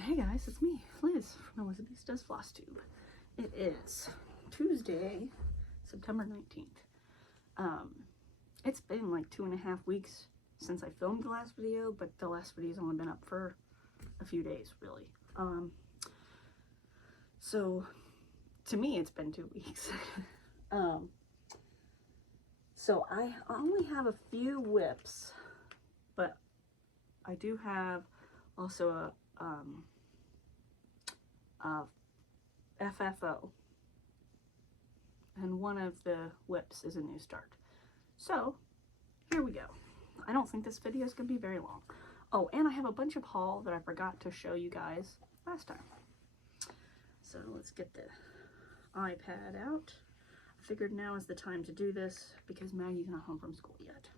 Hey guys, it's me, Liz from Elizabeth Does FlossTube. It is Tuesday, September 19th. It's been like 2.5 weeks since I filmed the last video, but the last video's only been up for a few days, really. So to me, it's been 2 weeks. So I only have a few whips, but I do have also a FFO, and one of the whips is a new start. So here we go. I don't think this video is going to be very long. Oh, and I have a bunch of haul that I forgot to show you guys last time. So let's get the iPad out. I figured now is the time to do this because Maggie's not home from school yet.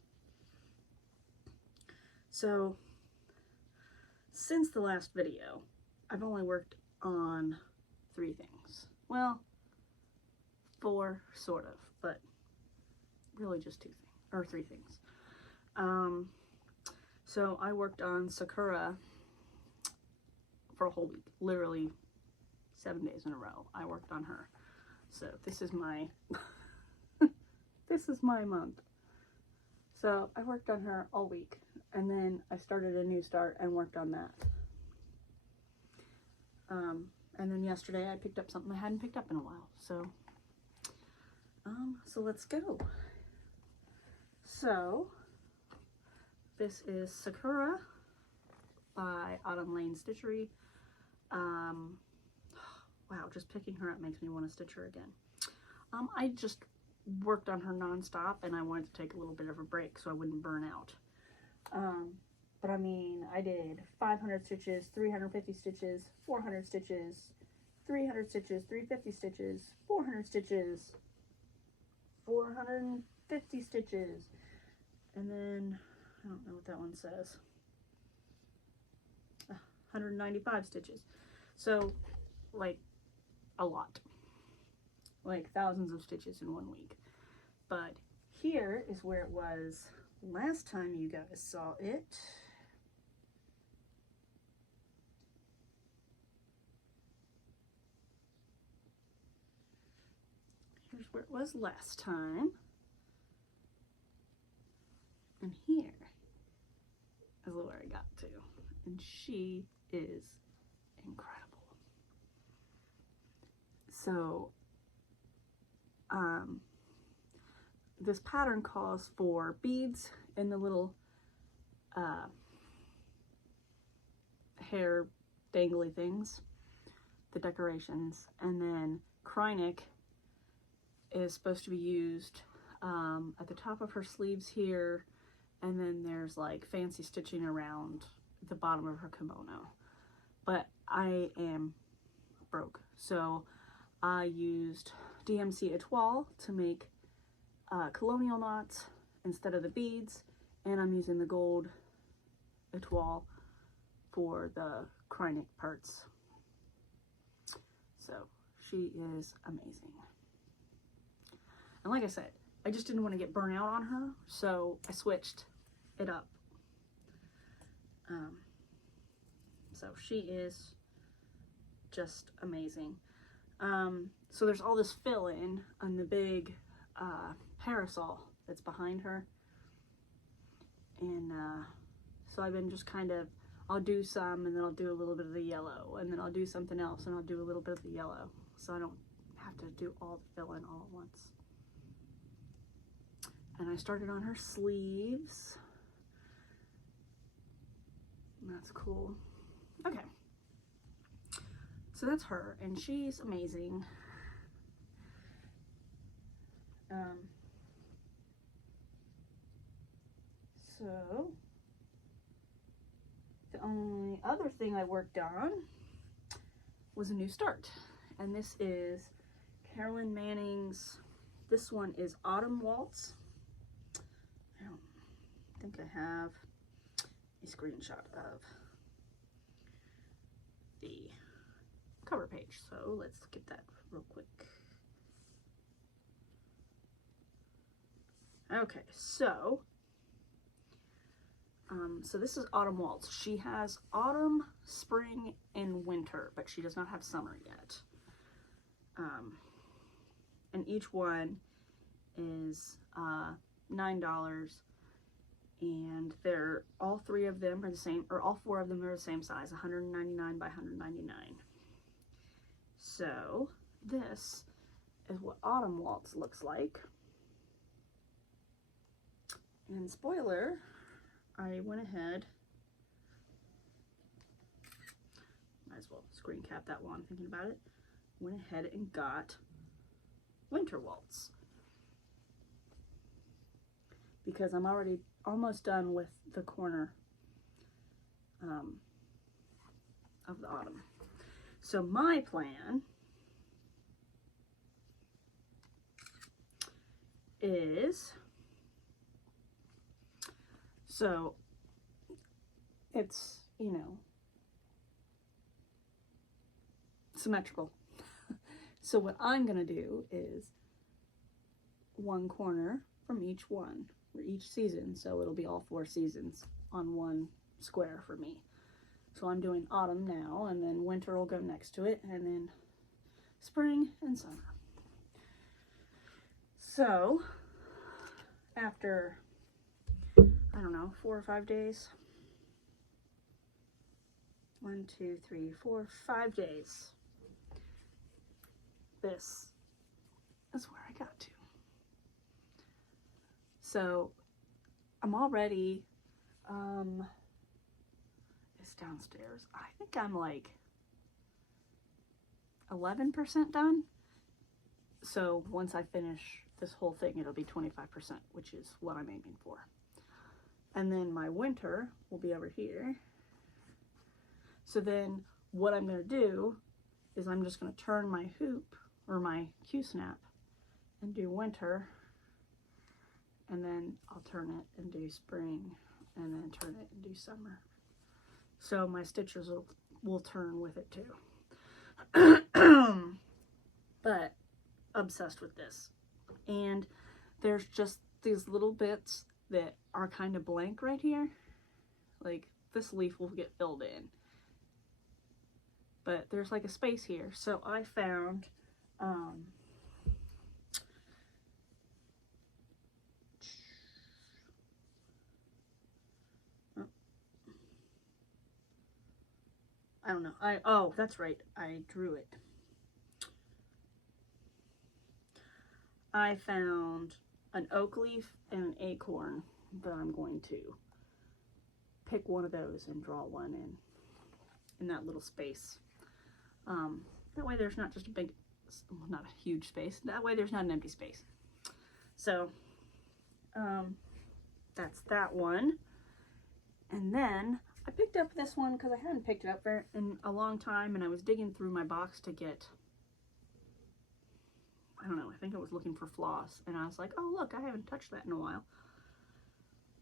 So since the last video, I've only worked on 3 things. Well, 4 sort of, but really just 2 things, or 3 things. So I worked on Sakura for a whole week, literally 7 days in a row. I worked on her. So this is my this is my month. So I worked on her all week, and then I started a new start and worked on that. And then yesterday I picked up something I hadn't picked up in a while. So let's go. So this is Sakura by Autumn Lane Stitchery. Wow, just picking her up makes me want to stitch her again. I just worked on her non-stop, and I wanted to take a little bit of a break so I wouldn't burn out. But I mean, I did 500 stitches, 350 stitches, 400 stitches, 300 stitches, 350 stitches, 400 stitches, 450 stitches, and then, I don't know what that one says, 195 stitches. So, like, a lot. Like, thousands of stitches in 1 week. But here is where it was last time you guys saw it. Here's where it was last time. And here is where I got to. And she is incredible. So, this pattern calls for beads in the little hair dangly things, the decorations, and then Krynic is supposed to be used at the top of her sleeves here, and then there's like fancy stitching around the bottom of her kimono. But I am broke, so I used DMC Etoile to make colonial knots instead of the beads, and I'm using the gold Etoile for the Krynic parts. So she is amazing. And like I said, I just didn't want to get burnt out on her, so I switched it up. So she is just amazing. So there's all this fill-in on the big parasol that's behind her. And so I've been just kind of, I'll do some, and then I'll do a little bit of the yellow, and then I'll do something else, and I'll do a little bit of the yellow. So I don't have to do all the fill-in all at once. And I started on her sleeves. That's cool. Okay. So that's her, and she's amazing. So the only other thing I worked on was a new start, and this is Carolyn Manning's. This one is Autumn Waltz. I don't think I have a screenshot of the cover page, so let's get that real quick. Okay, so So this is Autumn Waltz. She has autumn, spring, and winter, but she does not have summer yet. And each one is $9, and they're all 3 of them are the same, or all 4 of them are the same size, 199 by 199. So this is what Autumn Waltz looks like. And spoiler, I went ahead, might as well screen cap that while I'm thinking about it, went ahead and got Winter Waltz, because I'm already almost done with the corner of the autumn. So my plan is, so it's, you know, symmetrical. So what I'm gonna do is one corner from each one, for each season, so it'll be all 4 seasons on one square for me. So I'm doing autumn now, and then winter will go next to it, and then spring and summer. So after, I don't know, 4 or 5 days, 1, 2, 3, 4, 5 days, this is where I got to. So I'm already, it's downstairs. I think I'm like 11% done. So once I finish this whole thing, it'll be 25%, which is what I'm aiming for. And then my winter will be over here. So then what I'm going to do is I'm just going to turn my hoop, or my Q-snap, and do winter, and then I'll turn it and do spring, and then turn it and do summer. So my stitchers will turn with it too. But obsessed with this. And there's just these little bits that are kind of blank right here. Like this leaf will get filled in. But there's like a space here. So I found I don't know. Oh, that's right. I drew it. I found an oak leaf and an acorn that I'm going to pick one of those and draw one in that little space. That way there's not just a big, well, not a huge space. That way there's not an empty space. So that's that one. And then I picked up this one because I hadn't picked it up in a long time, and I was digging through my box to get, I don't know, I think I was looking for floss, and I was like, oh look, I haven't touched that in a while.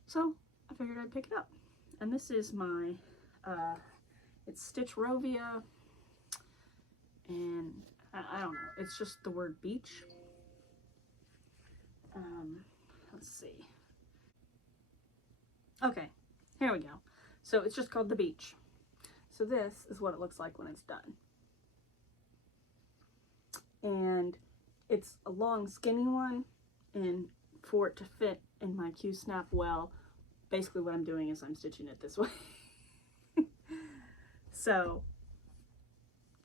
So I figured I'd pick it up. And this is my, it's Stitch Rovia, and I don't know, it's just the word beach. Let's see. Okay, here we go. So it's just called the beach. So this is what it looks like when it's done. And it's a long skinny one, and for it to fit in my Q-snap well, basically what I'm doing is I'm stitching it this way. So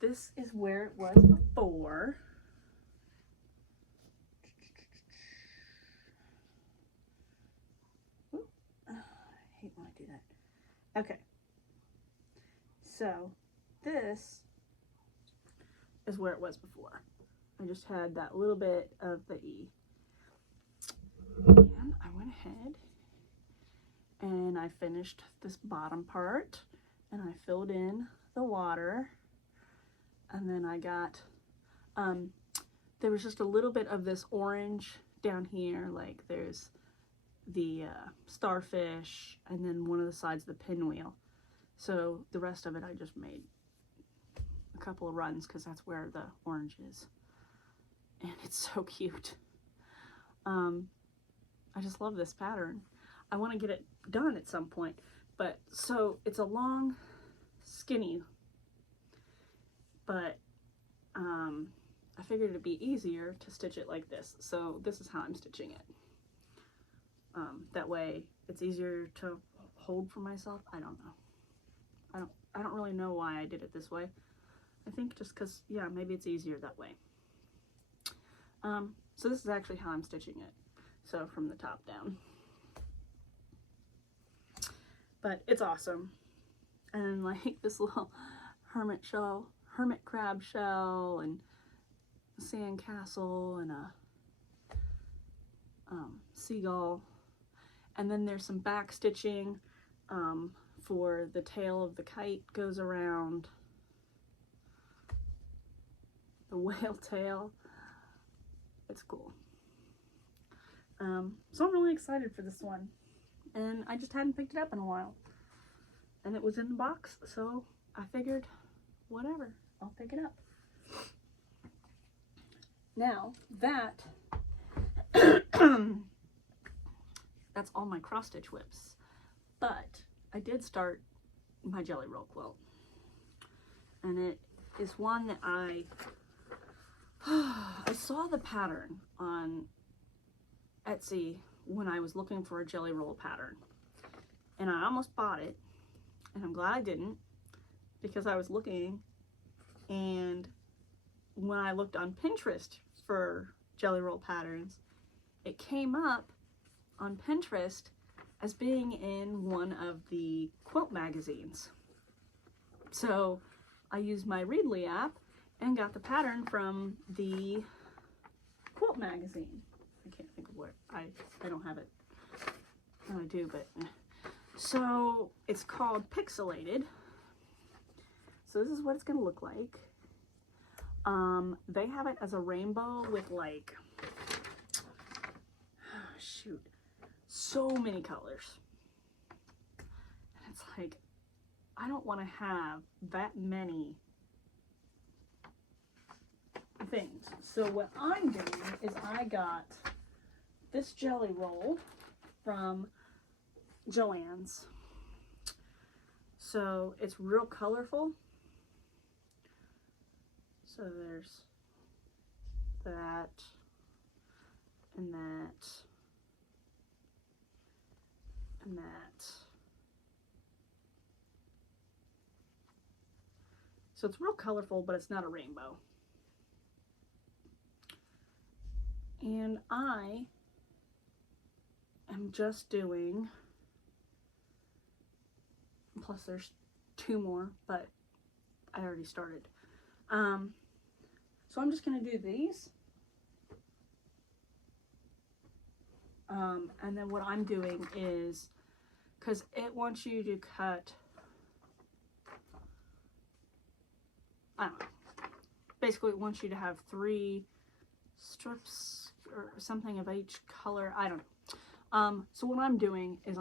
this is where it was before. Ooh, I hate when I do that. Okay, so this is where it was before. I just had that little bit of the E. And I went ahead and I finished this bottom part, and I filled in the water, and then I got, there was just a little bit of this orange down here, like there's the starfish, and then one of the sides of the pinwheel. So the rest of it I just made a couple of runs because that's where the orange is. And it's so cute. I just love this pattern. I want to get it done at some point. But so it's a long, skinny, but I figured it'd be easier to stitch it like this. So this is how I'm stitching it. That way it's easier to hold for myself. I don't know. I don't really know why I did it this way. I think just because, yeah, maybe it's easier that way. So this is actually how I'm stitching it. So from the top down. But it's awesome. And like this little hermit crab shell, and a sand castle, and a seagull. And then there's some back stitching for the tail of the kite goes around. The whale tail. It's cool. So I'm really excited for this one. And I just hadn't picked it up in a while. And it was in the box, so I figured, whatever, I'll pick it up. Now, that's all my cross stitch whips. But I did start my jelly roll quilt. And it is one that I saw the pattern on Etsy when I was looking for a jelly roll pattern. And I almost bought it. And I'm glad I didn't, because I was looking, and when I looked on Pinterest for jelly roll patterns, it came up on Pinterest as being in one of the quilt magazines. So I used my Readly app and got the pattern from the quilt magazine. I can't think of what, I don't have it. I do, but so it's called Pixelated. So this is what it's gonna look like. They have it as a rainbow with like, shoot, so many colors. And it's like, I don't want to have that many things. So what I'm doing is I got this jelly roll from Joann's. So it's real colorful. So there's that and that and that. So it's real colorful, but it's not a rainbow. And I am just doing, plus there's 2 more, but I already started. So I'm just going to do these. And then what I'm doing is, because it wants you to cut, I don't know, basically it wants you to have 3 strips or something of each color. I don't know. So what I'm doing is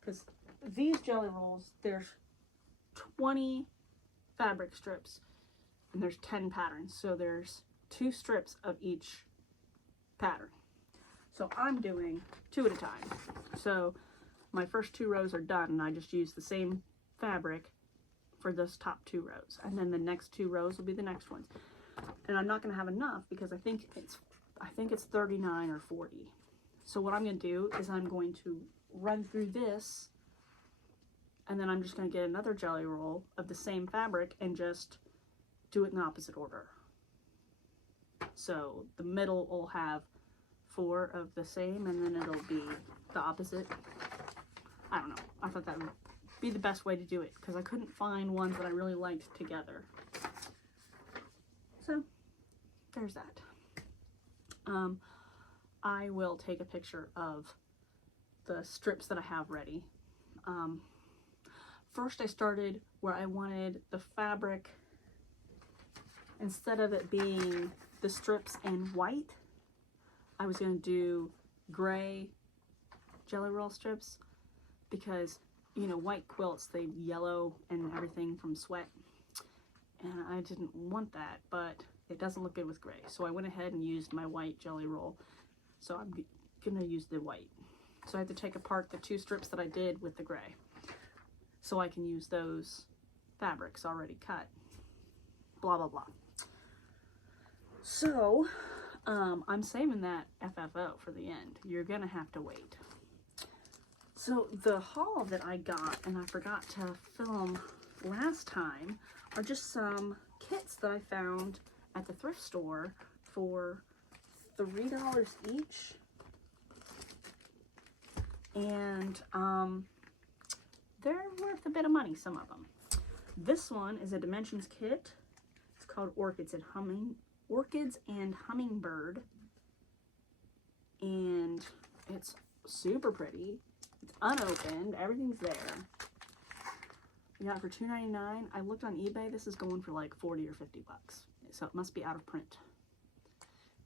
because these jelly rolls, there's 20 fabric strips and there's 10 patterns. So there's 2 strips of each pattern. So I'm doing 2 at a time. So my first 2 rows are done and I just use the same fabric for this top 2 rows. And then the next 2 rows will be the next ones. And I'm not going to have enough because I think it's 39 or 40. So what I'm going to do is I'm going to run through this, and then I'm just going to get another jelly roll of the same fabric and just do it in the opposite order. So the middle will have 4 of the same, and then it'll be the opposite. I don't know. I thought that would be the best way to do it because I couldn't find ones that I really liked together. So there's that. I will take a picture of the strips that I have ready. First I started where I wanted the fabric, instead of it being the strips in white, I was going to do gray jelly roll strips because, you know, white quilts, they yellow and everything from sweat. And I didn't want that, but it doesn't look good with gray. So I went ahead and used my white jelly roll. So I'm going to use the white. So I have to take apart the 2 strips that I did with the gray, so I can use those fabrics already cut. Blah, blah, blah. So, I'm saving that FFO for the end. You're gonna have to wait. So the haul that I got, and I forgot to film last time, are just some kits that I found at the thrift store for $3 each. And they're worth a bit of money, some of them. This one is a Dimensions kit. It's called Orchids and Hummingbird. And it's super pretty. It's unopened. Everything's there. We got it for $2.99. I looked on eBay. This is going for like 40 or 50 bucks. So it must be out of print.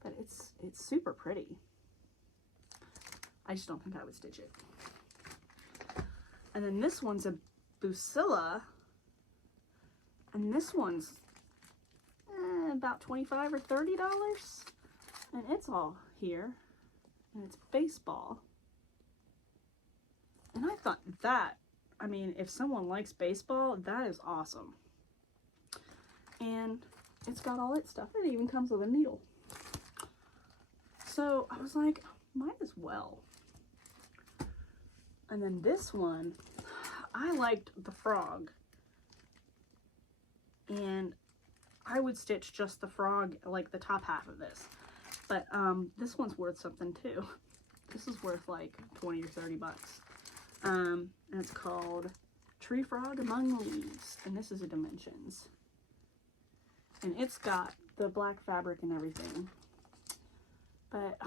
But it's super pretty. I just don't think I would stitch it. And then this one's a Bucilla. And this one's about $25 or $30. And it's all here. And it's baseball. And I thought that, I mean, if someone likes baseball, that is awesome. And it's got all its stuff. It even comes with a needle. So I was like, might as well. And then this one, I liked the frog. And I would stitch just the frog, like the top half of this. But this one's worth something too. This is worth like 20 or 30 bucks. And it's called Tree Frog Among Leaves. And this is a Dimensions. And it's got the black fabric and everything. But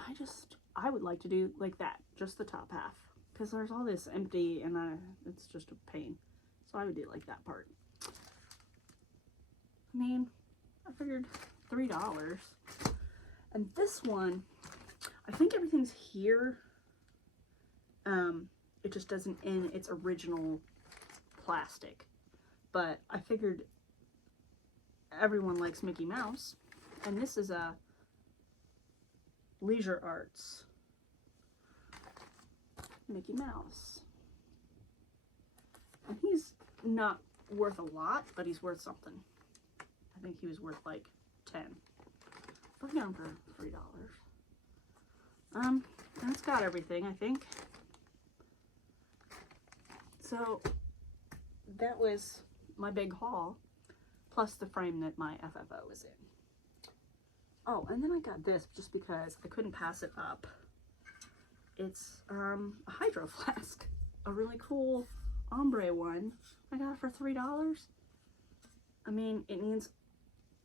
I would like to do like that, just the top half. Because there's all this empty and it's just a pain. So I would do like that part. I mean, I figured $3. And this one, I think everything's here. It just doesn't in its original plastic. But I figured everyone likes Mickey Mouse. And this is a Leisure Arts Mickey Mouse. And he's not worth a lot, but he's worth something. I think he was worth like 10. But I got him for $3. And it's got everything, I think. So that was my big haul, plus the frame that my FFO was in. Oh, and then I got this just because I couldn't pass it up. It's a hydro flask, a really cool ombre one. I got it for $3. I mean, it needs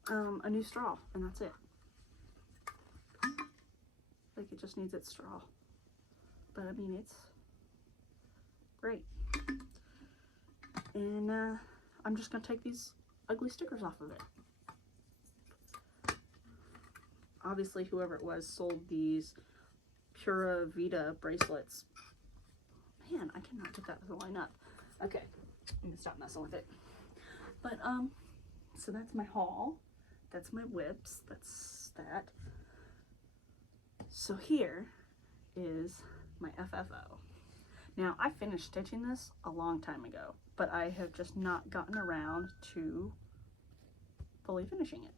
a new straw, and that's it. Like, it just needs its straw. But I mean, it's great. And I'm just gonna take these ugly stickers off of it. Obviously, whoever it was sold these Pura Vida bracelets. Man, I cannot get that to line up. Okay, I'm gonna stop messing with it. But so that's my haul. That's my whips. That's that. So here is my FFO. Now, I finished stitching this a long time ago, but I have just not gotten around to fully finishing it.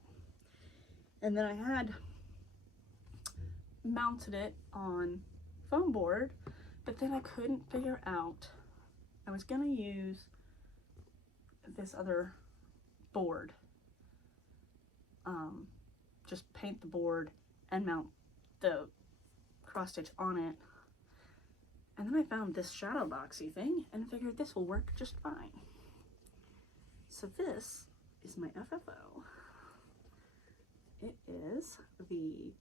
And then I had mounted it on foam board, but then I couldn't figure out, I was gonna use this other board, just paint the board and mount the cross stitch on it. And then I found this shadow boxy thing and figured this will work just fine. So this is my FFO. It is the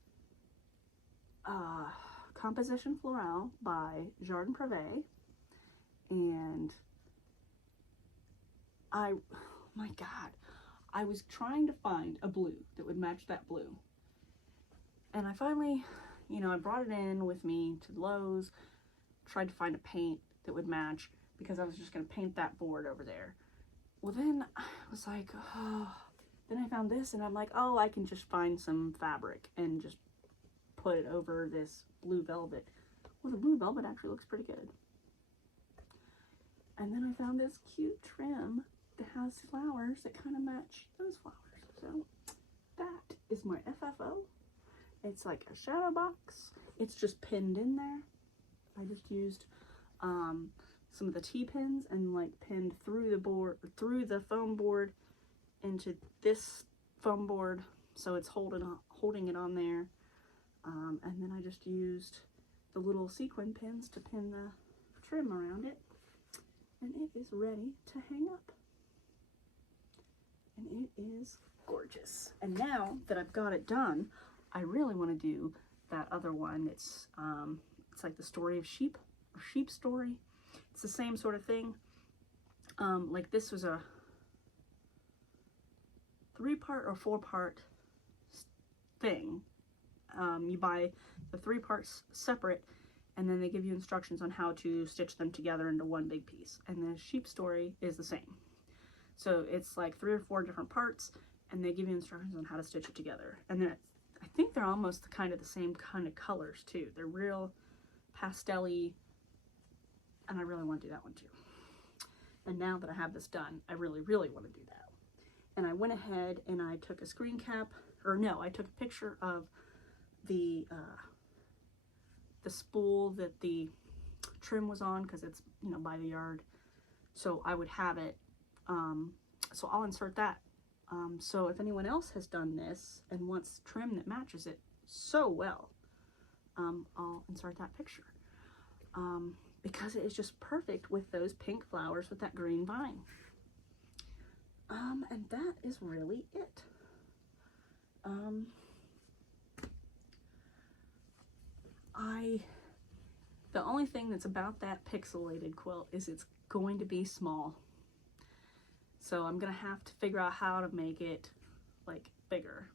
Composition Florale by Jardin Privé. And oh my God, I was trying to find a blue that would match that blue. And I finally, you know, I brought it in with me to Lowe's, tried to find a paint that would match because I was just going to paint that board over there. Well, then I was like, oh, then I found this and I'm like, oh, I can just find some fabric and just put it over this blue velvet. Well, the blue velvet actually looks pretty good. And then I found this cute trim that has flowers that kind of match those flowers. So that is my FFO. It's like a shadow box. It's just pinned in there. I just used some of the T-pins and like pinned through the board, through the foam board into this foam board, so it's holding it on there. And then I just used the little sequin pins to pin the trim around it, and it is ready to hang up. And it is gorgeous. And now that I've got it done, I really want to do that other one. It's like the story of sheep, or sheep story. It's the same sort of thing. Like this was a 3-part or 4-part thing. You buy the 3 parts separate, and then they give you instructions on how to stitch them together into one big piece. And the sheep story is the same. So it's like 3 or 4 different parts, and they give you instructions on how to stitch it together. And then I think they're almost kind of the same kind of colors too. They're real pastel-y, and I really want to do that one too. And now that I have this done, I really, really want to do that. And I went ahead and I took a screen cap, or no, I took a picture of the spool that the trim was on, because it's, you know, by the yard. So I would have it, so I'll insert that. So if anyone else has done this and wants trim that matches it so well, I'll insert that picture. Because it is just perfect with those pink flowers with that green vine. And that is really it. The only thing that's about that pixelated quilt is it's going to be small. So I'm gonna have to figure out how to make it like bigger.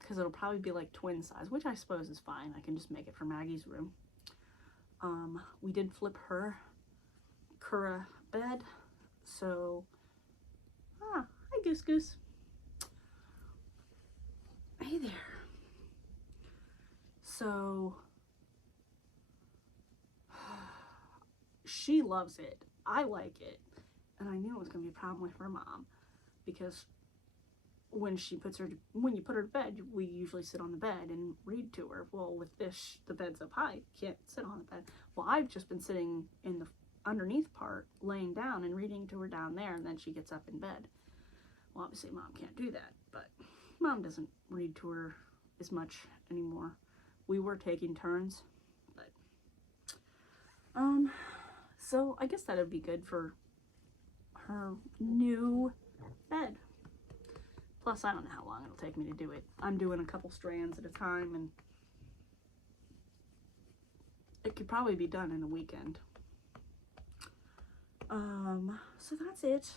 Because it'll probably be like twin size, which I suppose is fine. I can just make it for Maggie's room. We did flip her Kura bed, so hi Goose Goose. Hey there. So she loves it. I like it, and I knew it was gonna be a problem with her mom, because when you put her to bed, we usually sit on the bed and read to her. Well, with this, the bed's up high, you can't sit on the bed. Well, I've just been sitting in the underneath part, laying down and reading to her down there, and then she gets up in bed. Well, obviously Mom can't do that, but Mom doesn't read to her as much anymore. We were taking turns, but so I guess that would be good for her new bed. Plus, I don't know how long it'll take me to do it. I'm doing a couple strands at a time, and it could probably be done in a weekend. So that's it.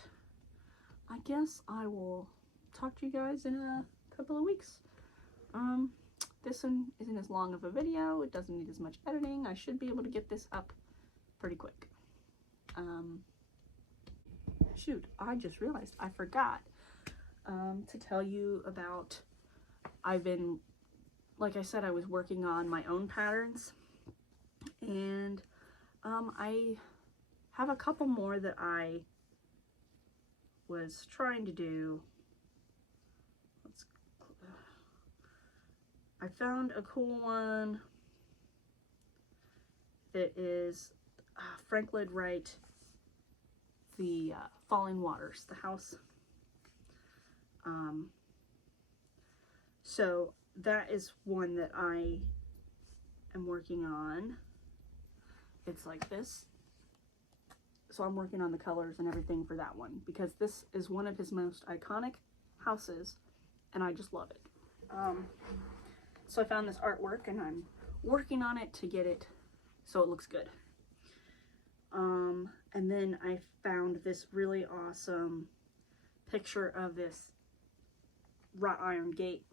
I guess I will talk to you guys in a couple of weeks. This one isn't as long of a video. It doesn't need as much editing. I should be able to get this up pretty quick. Shoot, I just realized I forgot to tell you about, like I said, I was working on my own patterns, and I have a couple more that I was trying to do. I found a cool one that is Frank Lloyd Wright, the Falling Waters, the house. So that is one that I am working on. It's like this. So I'm working on the colors and everything for that one, because this is one of his most iconic houses, and I just love it. So I found this artwork, and I'm working on it to get it so it looks good. And then I found this really awesome picture of this wrought iron gate,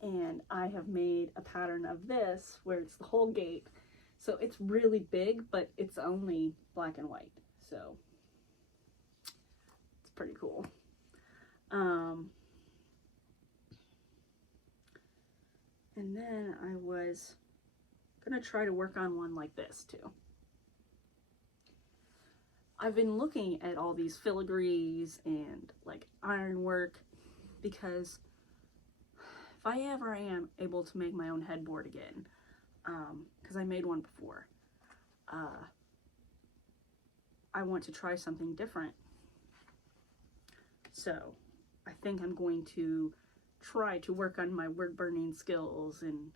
and I have made a pattern of this where it's the whole gate. So it's really big, but it's only black and white, so it's pretty cool. And then I was gonna try to work on one like this too. I've been looking at all these filigrees and like ironwork because if I ever am able to make my own headboard again, because I made one before, I want to try something different. So I think I'm going to try to work on my wood burning skills and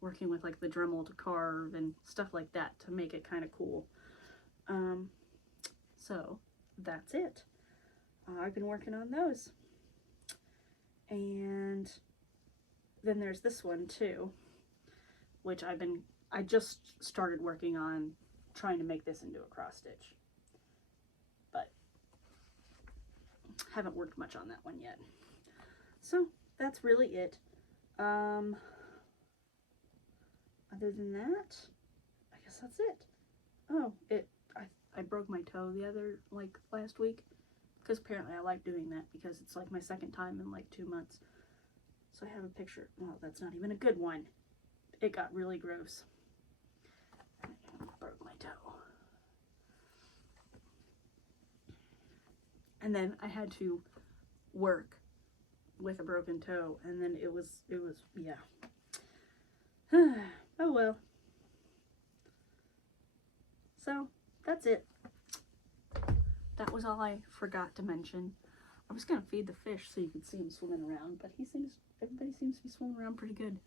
working with like the Dremel to carve and stuff like that to make it kind of cool. So that's it. I've been working on those. And then there's this one too, which I just started working on trying to make this into a cross stitch, but haven't worked much on that one yet. So that's really it. Other than that, I guess that's it. Oh, I broke my toe last week, because apparently I like doing that because it's like my second time in like 2 months. So I have a picture. No, that's not even a good one. It got really gross. I broke my toe. And then I had to work with a broken toe, and then it was yeah. Oh well. So that's it. That was all I forgot to mention. I was gonna feed the fish so you could see him swimming around, but everybody seems to be swimming around pretty good.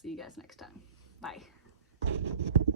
See you guys next time. Bye.